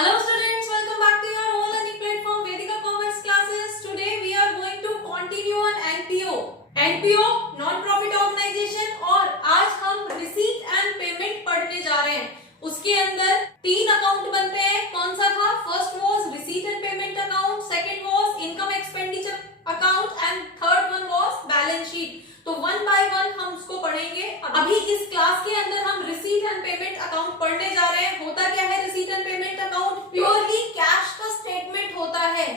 Hello students, welcome back to your own learning platform Vedika Commerce classes. Today we are going to continue on NPO non-profit organization और आज हम receipt and payment पढ़ने जा रहे हैं। उसके अंदर 3 अकाउंट बनते हैं। कौन सा था? First was receipt and payment account, second was income expenditure account and third one was balance sheet. तो वन बाय वन हम उसको पढ़ेंगे। अभी इस क्लास के अंदर हम रिसीट एंड पेमेंट अकाउंट पढ़ने जा रहे हैं। होता क्या है receipt and payment account? Purely cash का स्टेटमेंट होता है।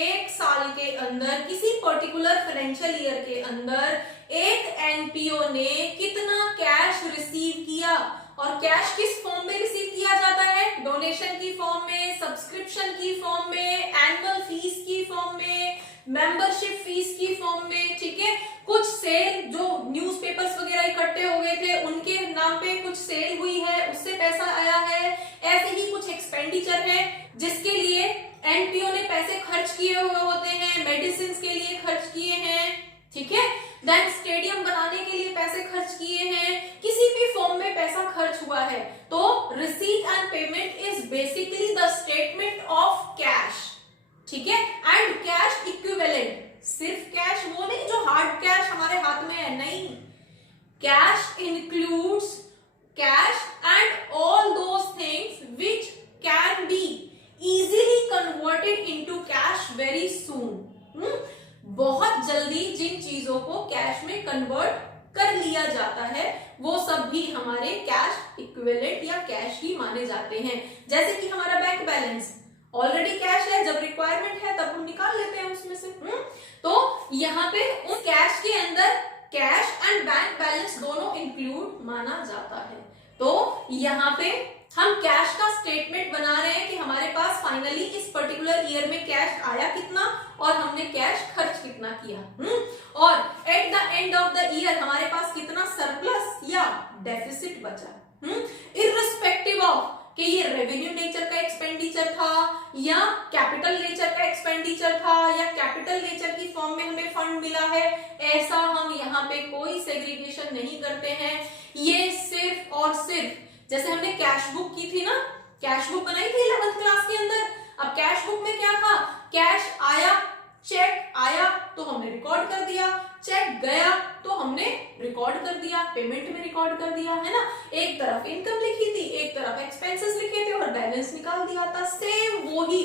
एक साल के अंदर किसी पर्टिकुलर फाइनेंशियल ईयर के अंदर एक एनपीओ ने कितना कैश रिसीव किया और कैश किस फॉर्म में रिसीव किया जाता है? डोनेशन की फॉर्म में, सब्सक्रिप्शन की फॉर्म में, एनुअल फीस की फॉर्म में, मेंबरशिप फीस की फॉर्म में। ठीक है, कुछ सेल जो न्यूज़पेपर्स वगैरह इकट्ठे हो गए थे उनके नाम पे कुछ सेल हुई है, उससे पैसा आया है। ऐसे ही कुछ एक्सपेंडिचर है जिसके लिए एनपीओ ने पैसे खर्च किए हुए होते हैं, मेडिसिन के लिए खर्च किए हैं। ठीक है, देन स्टेडियम बनाने के लिए पैसे खर्च किए हैं, किसी भी फॉर्म में पैसा खर्च हुआ है। तो receipt and payment is basically the statement of cash. ठीक है, एंड कैश इक्विवेलेंट, सिर्फ कैश वो नहीं जो हार्ड कैश हमारे हाथ में है, नहीं। Cash includes cash and all those things which can be easily converted into cash very soon. बहुत जल्दी जिन चीजों को कैश में कन्वर्ट कर लिया जाता है वो सब भी हमारे कैश इक्विवेलेंट या कैश ही माने जाते हैं। जैसे कि हमारा बैंक बैलेंस ऑलरेडी कैश है, जब रिक्वायरमेंट है तब हम निकाल लेते हैं उसमें से। तो यहाँ पे उस कैश के अंदर कैश एंड बैंक बैलेंस दोनों इंक्लूड माना जाता है। तो यहाँ पे हम कैश का स्टेटमेंट बना रहे हैं कि हमारे पास फाइनली इस पर्टिकुलर ईयर में कैश आया कितना और हमने कैश खर्च कितना किया। और at the end of the year हमारे पास कितना सरप्लस या डेफिसिट बचा। इररिस्पेक्टिव ऑफ कि ये रेवेन्यू नेचर का एक्सपेंडिचर था या कैपिटल नेचर का एक्सपेंडिचर था या कैपिटल नेचर की फॉर्म में हमें फंड मिला है, ऐसा हम यहाँ पे कोई सेग्रीगेशन नहीं करते हैं। ये सिर्फ और सिर्फ जैसे हमने कैश बुक की थी ना, कैश बुक बनाई थी 11th क्लास के अंदर। अब कैश बुक में क्या था? कैश आया, चेक आया तो हमने रिकॉर्ड कर दिया, चेक गया तो हमने रिकॉर्ड कर दिया, पेमेंट में रिकॉर्ड कर दिया, है ना। एक तरफ इनकम लिखी थी, एक तरफ एक्सपेंसेस लिखे थे और बैलेंस निकाल दिया था। सेम वही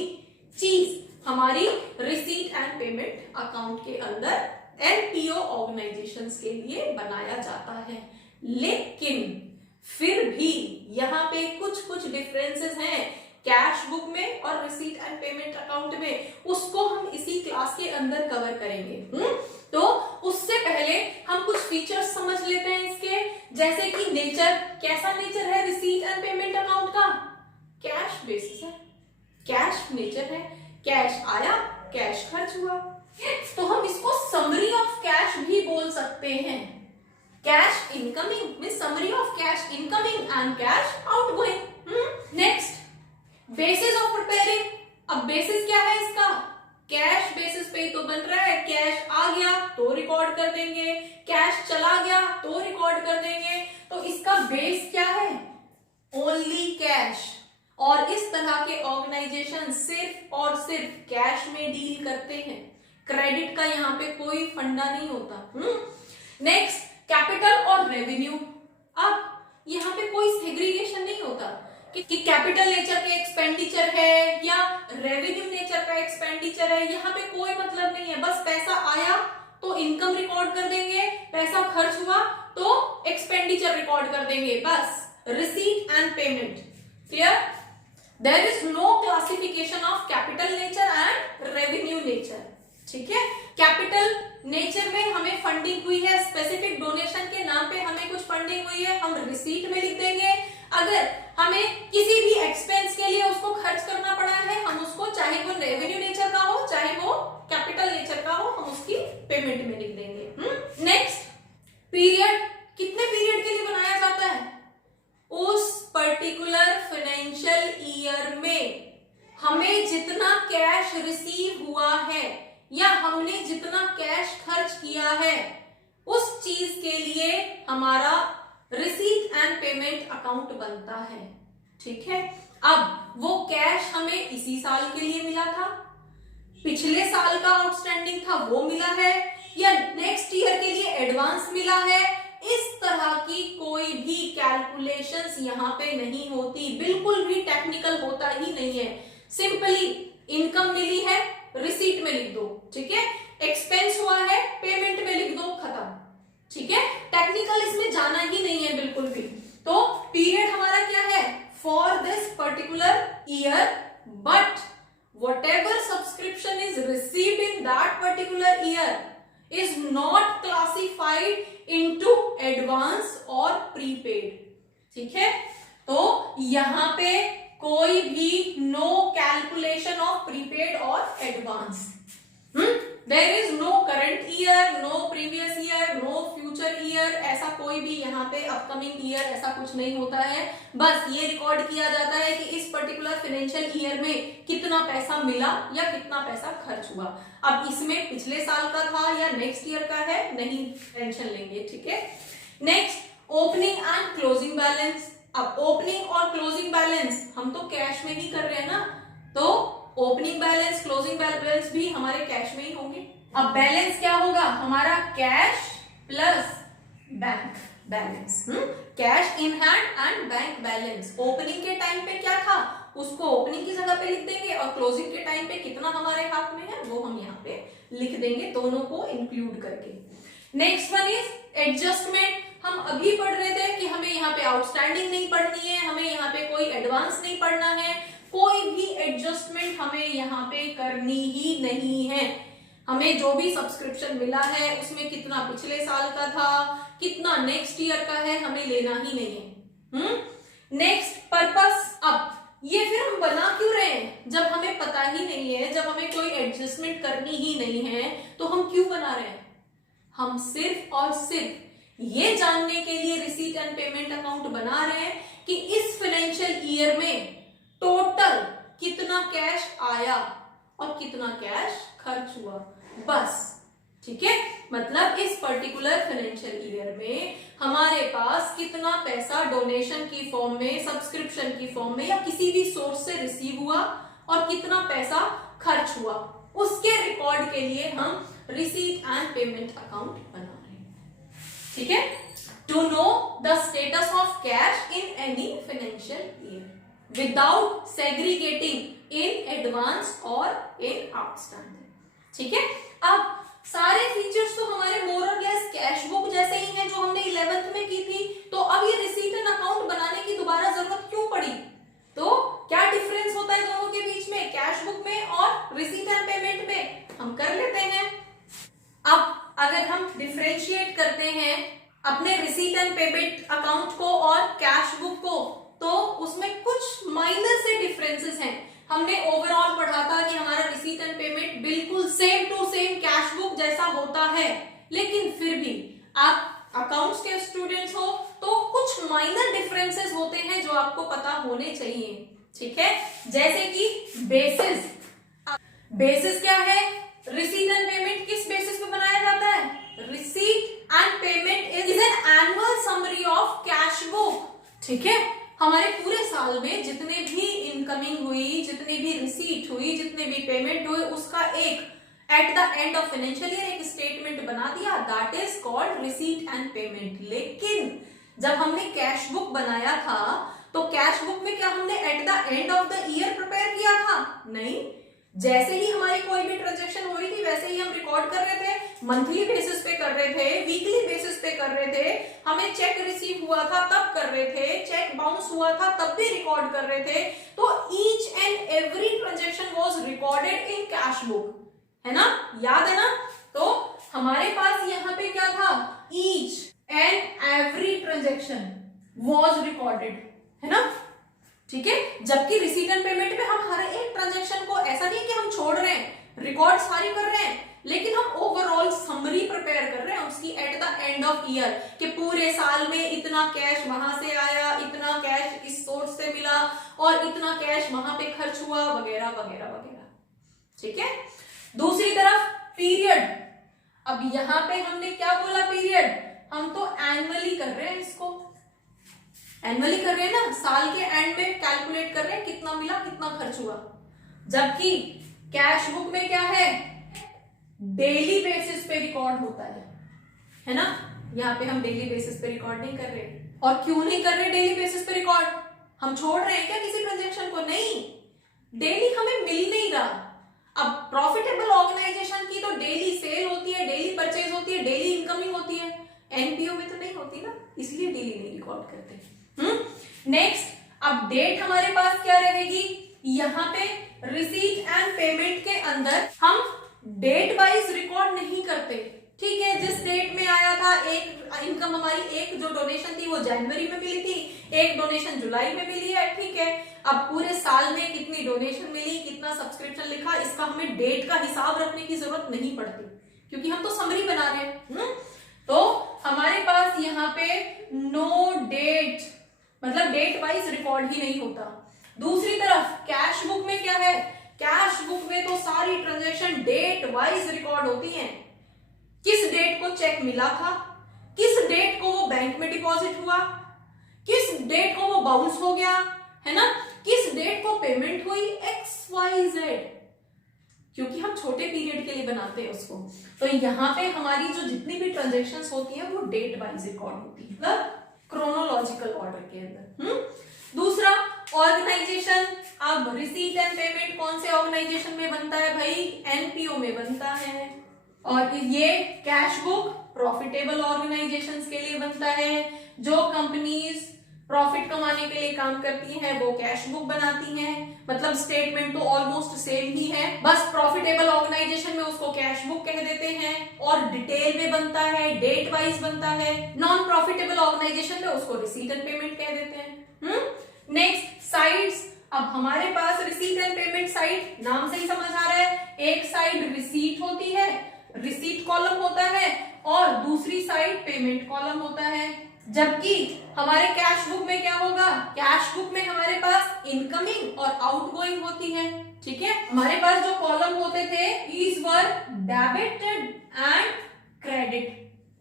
चीज हमारी रिसीट एंड पेमेंट अकाउंट के अंदर एनपीओ ऑर्गेनाइजेशंस के लिए बनाया जाता है। लेकिन फिर भी यहाँ पे कुछ डिफरेंसेस हैं कैश बुक में और रिसीट एंड पेमेंट अकाउंट में, उसको हम इसी क्लास के अंदर कवर करेंगे। तो उससे पहले हम कुछ फीचर्स समझ लेते हैं इसके, जैसे कि नेचर। कैसा नेचर है रिसीट एंड पेमेंट अकाउंट का? कैश बेसिस है, कैश नेचर है, कैश आया, कैश खर्च हुआ। तो हम इसको समरी ऑफ कैश भी बोल सकते हैं। Cash incoming means summary of cash incoming and cash outgoing. Next, basis of preparing. अब बेसिस क्या है इसका? कैश बेसिस पे ही तो बन रहा है। कैश आ गया तो रिकॉर्ड कर देंगे, कैश चला गया तो रिकॉर्ड कर देंगे। तो इसका बेस क्या है? Only cash. और इस तरह के ऑर्गेनाइजेशन सिर्फ और सिर्फ कैश में डील करते हैं, क्रेडिट का यहाँ पे कोई फंडा नहीं होता। नेक्स्ट, कैपिटल और रेवेन्यू। अब यहाँ पे कोई सेग्रीगेशन नहीं होता कि कैपिटल नेचर के एक्सपेंडिचर है या रेवेन्यू नेचर का एक्सपेंडिचर है। यहाँ पे कोई मतलब नहीं है। बस पैसा आया तो इनकम रिकॉर्ड कर देंगे, पैसा खर्च हुआ तो एक्सपेंडिचर रिकॉर्ड कर देंगे, बस। Receipt and payment, clear? There is no classification of capital nature and revenue nature. ठीक है, कैपिटल नेचर में हमें फंडिंग हुई है, स्पेसिफिक डोनेशन के नाम पे हमें कुछ फंडिंग हुई है, हम रिसीट में लिख देंगे। अगर हमें किसी भी एक्सपेंस के लिए उसको खर्च करना पड़ा है, हम उसको चाहे वो रेवेन्यू नेचर का हो चाहे वो कैपिटल नेचर का हो, हम उसकी पेमेंट में लिख देंगे। Next, period. कितने पीरियड के लिए बनाया जाता है? उस पर्टिकुलर फाइनेंशियल ईयर में हमें जितना कैश रिसीव हुआ है या हमने जितना कैश खर्च किया है उस चीज के लिए हमारा रिसीट एंड पेमेंट अकाउंट बनता है। ठीक है, अब वो कैश हमें इसी साल के लिए मिला था, पिछले साल का आउटस्टैंडिंग था वो मिला है, या नेक्स्ट ईयर के लिए एडवांस मिला है, इस तरह की कोई भी कैलकुलेशंस यहाँ पे नहीं होती, बिल्कुल भी टेक्निकल होता ही नहीं है। सिंपली इनकम मिली है, रिसीट में लिख दो, ठीक है, एक्सपेंस हुआ है, पेमेंट में लिख दो, खत्म, ठीक है। टेक्निकल इसमें जाना ही नहीं है बिल्कुल भी। तो पीरियड हमारा क्या है, for this particular year, but whatever subscription is received in that particular year is not classified into advance or prepaid, ठीक है। तो यहां पे कोई भी नो कैलकुलेशन ऑफ प्रीपेड और advance, there is no current year, no previous year, no future year, ऐसा कोई भी यहाँ पे अपकमिंग ईयर ऐसा कुछ नहीं होता है। बस ये रिकॉर्ड किया जाता है कि इस पर्टिकुलर फाइनेंशियल ईयर में कितना पैसा मिला या कितना पैसा खर्च हुआ। अब इसमें पिछले साल का था या नेक्स्ट ईयर का है, नहीं टेंशन लेंगे, ठीक है। Next opening and closing balance. अब ओपनिंग और क्लोजिंग बैलेंस हम तो कैश में ही कर रहे हैं ना, तो ओपनिंग बैलेंस क्लोजिंग बैलेंस भी हमारे कैश में ही होंगे। अब बैलेंस क्या होगा हमारा, cash plus bank balance, cash in hand and bank balance. Opening के टाइम पे क्या था उसको ओपनिंग की जगह पे लिख देंगे, और क्लोजिंग के टाइम पे कितना हमारे हाथ में है वो हम यहाँ पे लिख देंगे, दोनों को इंक्लूड करके। Next one is adjustment. हम अभी पढ़ रहे थे कि हमें यहाँ पे आउटस्टैंडिंग नहीं पढ़नी है, हमें यहाँ पे कोई एडवांस नहीं पढ़ना है, कोई भी एडजस्टमेंट हमें यहाँ पे करनी ही नहीं है। हमें जो भी सब्सक्रिप्शन मिला है उसमें कितना पिछले साल का था, कितना नेक्स्ट ईयर का है, हमें लेना ही नहीं है। Next purpose. अब ये फिर हम बना क्यों रहे हैं, जब हमें पता ही नहीं है, जब हमें कोई एडजस्टमेंट करनी ही नहीं है, तो हम क्यों बना रहे हैं, हम सिर्फ और सिर्फ ये जानने के लिए रिसीट एंड पेमेंट अकाउंट बना रहे हैं कि इस फाइनेंशियल ईयर में टोटल कितना कैश आया और कितना कैश खर्च हुआ, बस, ठीक है। मतलब इस पर्टिकुलर फाइनेंशियल ईयर में हमारे पास कितना पैसा डोनेशन की फॉर्म में, सब्सक्रिप्शन की फॉर्म में या किसी भी सोर्स से रिसीव हुआ और कितना पैसा खर्च हुआ, उसके रिकॉर्ड के लिए हम रिसीट एंड पेमेंट अकाउंट बना रहे हैं, ठीक है। To know the status of cash in any financial year without segregating in advance और इन आउटस्टैंडिंग, ठीक है। अब सारे फीचर्स तो हमारे मोर और लेस कैश बुक जैसे ही हैं जो हमने 11th में की थी, तो अब ये रिसीट एंड अकाउंट बनाने की दोबारा जरूरत क्यों पड़ी, तो क्या डिफरेंस होता है दोनों के बीच में, कैश बुक में और रिसीट एंड पेमेंट में, हम कर लेते हैं। अब अगर हम डिफरेंशिएट करते हैं अपने रिसीट एंड पेमेंट अकाउंट को और कैश बुक को, तो उसमें कुछ माइनर से डिफरेंसेस हैं। हमने ओवरऑल पढ़ा था कि हमारा रिसीट एंड पेमेंट बिल्कुल same to same cash book जैसा होता है, लेकिन फिर भी आप अकाउंट्स के स्टूडेंट्स हो तो कुछ माइनर डिफरेंसेस होते हैं जो आपको पता होने चाहिए, ठीक है। जैसे कि बेसिस। बेसिस क्या है, रिसीट एंड पेमेंट किस बेसिस पे बनाया जाता है, receipt and payment is an annual summary of cash book, ठीक है। हमारे पूरे साल में जितने भी इनकमिंग हुई, जितनी भी रिसीट हुई, जितने भी पेमेंट हुए, उसका एक at the end of financial year एक स्टेटमेंट बना दिया, that is called receipt and payment. लेकिन जब हमने कैश बुक बनाया था तो कैश बुक में क्या हमने at the end of the year prepare किया था, नहीं। जैसे ही हमारी कोई भी ट्रांजैक्शन हो रही थी वैसे ही हम रिकॉर्ड कर रहे थे, मंथली बेसिस पे कर रहे थे, वीकली बेसिस पे कर रहे थे, हमें चेक रिसीव हुआ था तब कर रहे थे, चेक बाउंस हुआ था तब भी रिकॉर्ड कर रहे थे। तो each and every transaction was recorded in cash book, है ना, याद है ना। तो हमारे पास यहाँ पे क्या था, each and every transaction was recorded, है ना, ठीक है। जबकि रिसीट एंड पेमेंट में हम हर एक ट्रांजैक्शन को ऐसा नहीं कि हम छोड़ रहे हैं, रिकॉर्ड सारी कर रहे हैं, लेकिन हम ओवरऑल समरी प्रिपेयर कर रहे हैं उसकी at the end of year कि पूरे साल में इतना कैश वहां से आया, इतना कैश इस सोर्स से मिला और इतना कैश वहां पे खर्च हुआ, वगैरह वगैरह वगैरह, ठीक है। दूसरी तरफ पीरियड। अब यहां पे हमने क्या बोला, पीरियड हम तो एनुअली कर रहे हैं इसको, एनुअली कर रहे हैं ना, साल के एंड में कैलकुलेट कर रहे हैं कितना मिला कितना खर्च हुआ। जबकि कैश बुक में क्या है, डेली बेसिस पे रिकॉर्ड होता है ना। यहाँ पे हम डेली बेसिस पे रिकॉर्ड नहीं कर रहे। और क्यों नहीं कर रहे डेली बेसिस पे रिकॉर्ड? हम छोड़ रहे हैं क्या किसी ट्रांजेक्शन को? नहीं, डेली हमें मिल नहीं रहा। अब प्रॉफिटेबल ऑर्गेनाइजेशन की तो डेली सेल होती है, डेली परचेज होती है, डेली इनकमिंग होती है। एनपीओ में तो नहीं होती ना, इसलिए डेली नहीं रिकॉर्ड करते। नेक्स्ट, अब डेट हमारे पास क्या रहेगी? यहाँ पे रिसीट एंड पेमेंट के अंदर हम डेट वाइज रिकॉर्ड नहीं करते, ठीक है। जिस डेट में आया था, एक इनकम हमारी, एक जो डोनेशन थी वो जनवरी में मिली थी, एक डोनेशन जुलाई में मिली है, ठीक है। अब पूरे साल में कितनी डोनेशन मिली, कितना सब्सक्रिप्शन लिखा, इसका हमें डेट का हिसाब रखने की जरूरत नहीं पड़ती, क्योंकि हम तो समरी बना रहे हैं। तो हमारे पास यहाँ पे नो डेट, मतलब डेट वाइज रिकॉर्ड ही नहीं होता। दूसरी तरफ कैश बुक में क्या है? कैश बुक में तो सारी ट्रांजैक्शन डेट वाइज रिकॉर्ड होती हैं। किस डेट को चेक मिला था, किस डेट को वो बैंक में डिपॉजिट हुआ, किस डेट को वो बाउंस हो गया, है ना, किस डेट को पेमेंट हुई, XYZ, क्योंकि हम छोटे पीरियड के लिए बनाते हैं उसको। तो यहाँ पे हमारी जो जितनी भी ट्रांजैक्शंस होती है वो डेट वाइज रिकॉर्ड होती है, मतलब क्रोनोलॉजिकल ऑर्डर के अंदर। दूसरा, ऑर्गेनाइजेशन। अब रिसीट एंड पेमेंट कौन से ऑर्गेनाइजेशन में बनता है भाई? एनपीओ में बनता है। और ये कैश बुक प्रॉफिटेबल ऑर्गेनाइजेशंस के लिए बनता है। जो कंपनीज प्रॉफिट कमाने के लिए काम करती हैं वो कैश बुक बनाती हैं, मतलब स्टेटमेंट तो ऑलमोस्ट सेम ही है, बस प्रॉफिटेबल ऑर्गेनाइजेशन में उसको कैश बुक कह देते हैं और डिटेल में बनता है, डेट वाइज बनता है। नॉन प्रॉफिटेबल ऑर्गेनाइजेशन में उसको रिसीट एंड पेमेंट कह देते हैं। Next, sides. अब हमारे पास रिसीट एंड पेमेंट साइड, नाम से ही समझ आ रहा है, एक साइड रिसीट होती है, रिसीट कॉलम होता है, और दूसरी साइड पेमेंट कॉलम होता है। जबकि हमारे कैश बुक में क्या होगा? कैश बुक में हमारे पास इनकमिंग और आउटगोइंग होती है, ठीक है। हमारे पास जो कॉलम होते थे, these were debited and credit,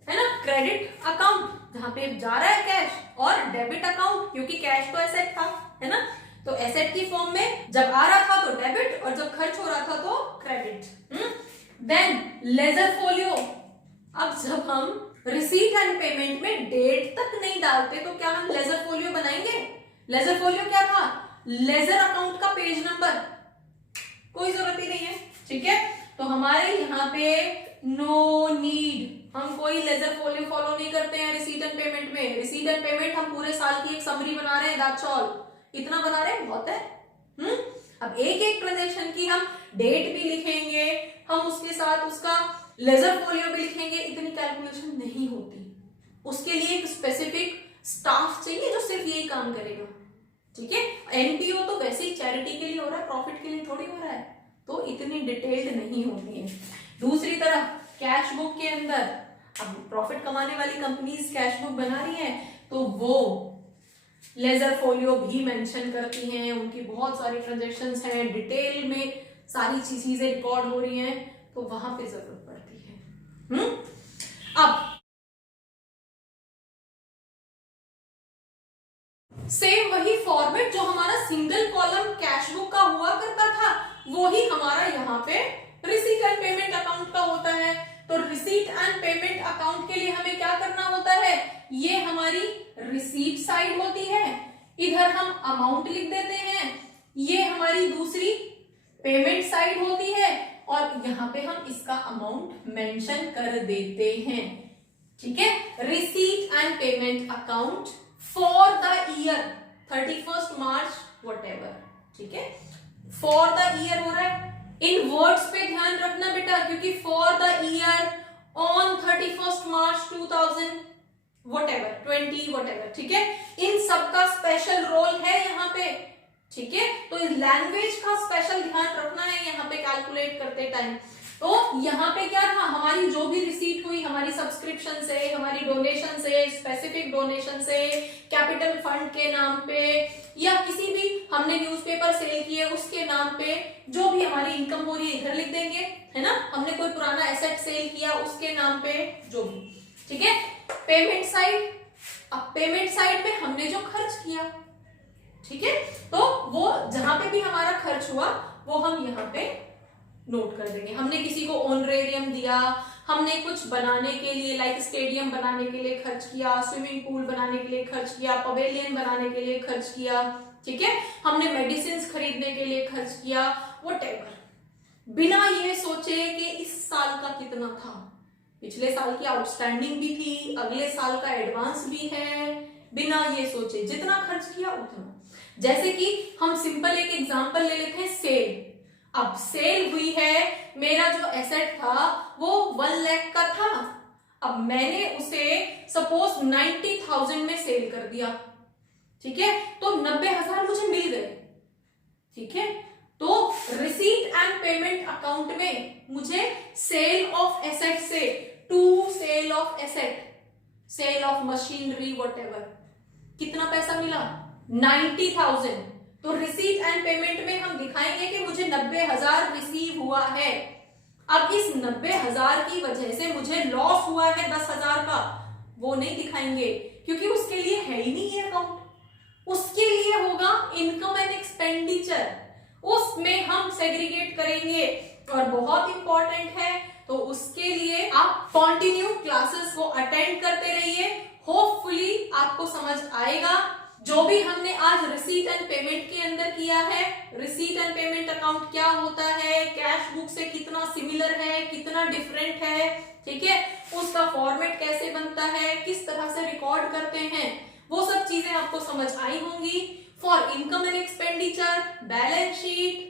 है ना, क्रेडिट अकाउंट जहां पे जा रहा है कैश, और डेबिट अकाउंट क्योंकि कैश तो एसेट था, है ना, तो एसेट की फॉर्म में जब आ रहा था तो डेबिट और जब खर्च हो रहा था तो क्रेडिट। Then ledger folio. अब जब हम रिसीट एंड पेमेंट में डेट तक नहीं डालते तो क्या हम लेजर फोलियो बनाएंगे? लेजर फोलियो क्या था? लेजर अकाउंट का पेज नंबर, कोई जरूरत ही नहीं है, ठीक है। तो हमारे यहाँ पे नो नीड, हम कोई लेजर फोलियो फॉलो नहीं करते हैं रिसीट एंड पेमेंट में। रिसीट एंड पेमेंट हम पूरे साल की एक समरी बना रहे हैं, दैट्स ऑल, इतना बना रहे हैं, बहुत है। अब एक एक ट्रांजेक्शन की हम डेट भी लिखेंगे, हम उसके साथ उसका लेजर फोलियो भी लिखेंगे, इतनी कैलकुलेशन नहीं होती। उसके लिए एक स्पेसिफिक स्टाफ चाहिए जो सिर्फ यही काम करेगा, ठीक है। एनपीओ तो वैसे ही चैरिटी के लिए हो रहा है, प्रॉफिट के लिए थोड़ी हो रहा है, तो इतनी डिटेल्ड नहीं होती है। दूसरी तरफ कैश बुक के अंदर, अब प्रॉफिट कमाने वाली कंपनीज कैश बुक बना रही है तो वो लेजर फोलियो भी मेंशन करती हैं, उनकी बहुत सारी ट्रांजैक्शंस हैं, डिटेल में सारी चीजें रिकॉर्ड हो रही हैं, तो वहां पे जरूरत पड़ती है। अब सेम वही फॉर्मेट जो हमारा सिंगल कॉलम कैश बुक का हुआ करता था, वो ही हमारा यहाँ पे रिसीट एंड पेमेंट अकाउंट का होता है। तो रिसीट एंड पेमेंट अकाउंट के लिए हमें क्या करना होता है? ये हमारी रिसीट साइड होती है, इधर हम अमाउंट लिख देते हैं, ये हमारी दूसरी पेमेंट साइड होती है, और यहाँ पे हम इसका अमाउंट मेंशन कर देते हैं, ठीक है। Receipt and payment account for the year 31 March whatever, ठीक है, फॉर द ईयर हो रहा है। इन वर्ड्स पे ध्यान रखना बेटा, क्योंकि for the year on 31 March 2000 20 whatever, ठीक है। इन सबका स्पेशल रोल है यहाँ पे, ठीक है। तो इस लैंग्वेज का स्पेशल ध्यान रखना है यहाँ पे कैलकुलेट करते टाइम। तो यहाँ पे क्या था, हमारी जो भी रिसीट हुई हमारी सब्सक्रिप्शन से, हमारी डोनेशन से, स्पेसिफिक डोनेशन से, कैपिटल फंड के नाम पे, या किसी भी हमने न्यूज़पेपर सेल किए उसके नाम पे, जो भी हमारी इनकम हो रही है इधर लिख देंगे, है ना। हमने कोई पुराना एसेट सेल किया उसके नाम पे, जो भी, ठीक है। पेमेंट साइड अब पेमेंट साइड में हमने जो खर्च किया, ठीक है, तो वो जहां पे भी हमारा खर्च हुआ वो हम यहाँ पे नोट कर देंगे। हमने किसी को ऑनरेरियम दिया, हमने कुछ बनाने के लिए लाइक स्टेडियम बनाने के लिए खर्च किया, स्विमिंग पूल बनाने के लिए खर्च किया, पवेलियन बनाने के लिए खर्च किया, ठीक है, हमने मेडिसिन खरीदने के लिए खर्च किया, व्हाटएवर, बिना ये सोचे कि इस साल का कितना था, पिछले साल की आउटस्टैंडिंग भी थी, अगले साल का एडवांस भी है, बिना ये सोचे जितना खर्च किया उतना। जैसे कि हम सिंपल एक एग्जांपल ले लेते हैं, सेल। अब सेल हुई है, मेरा जो एसेट था वो 1 लाख का था, अब मैंने उसे सपोज 90,000 में सेल कर दिया, ठीक है, तो 90,000 मुझे मिल गए, ठीक है। तो रिसीट एंड पेमेंट अकाउंट में मुझे सेल ऑफ एसेट से to sale of asset, sale of machinery whatever, कितना पैसा मिला, 90,000। तो रिसीट एंड पेमेंट में हम दिखाएंगे कि मुझे 90,000 रिसीव हुआ है। अब इस 90,000 की वजह से मुझे लॉस हुआ है 10,000 का, वो नहीं दिखाएंगे क्योंकि उसके लिए है ही नहीं ये अकाउंट, उसके लिए होगा इनकम एंड एक्सपेंडिचर, उसमें हम सेग्रीगेट करेंगे। और बहुत इंपॉर्टेंट है, तो उसके लिए आप कंटिन्यू क्लासेस को अटेंड करते रहिए, होपफुली आपको समझ आएगा। जो भी हमने आज रिसीट एंड पेमेंट के अंदर किया है, रिसीट एंड पेमेंट अकाउंट क्या होता है, कैश बुक से कितना सिमिलर है, कितना डिफरेंट है, ठीक है, उसका फॉर्मेट कैसे बनता है, किस तरह से रिकॉर्ड करते हैं, वो सब चीजें आपको समझ आई होंगी। For income and expenditure, balance sheet,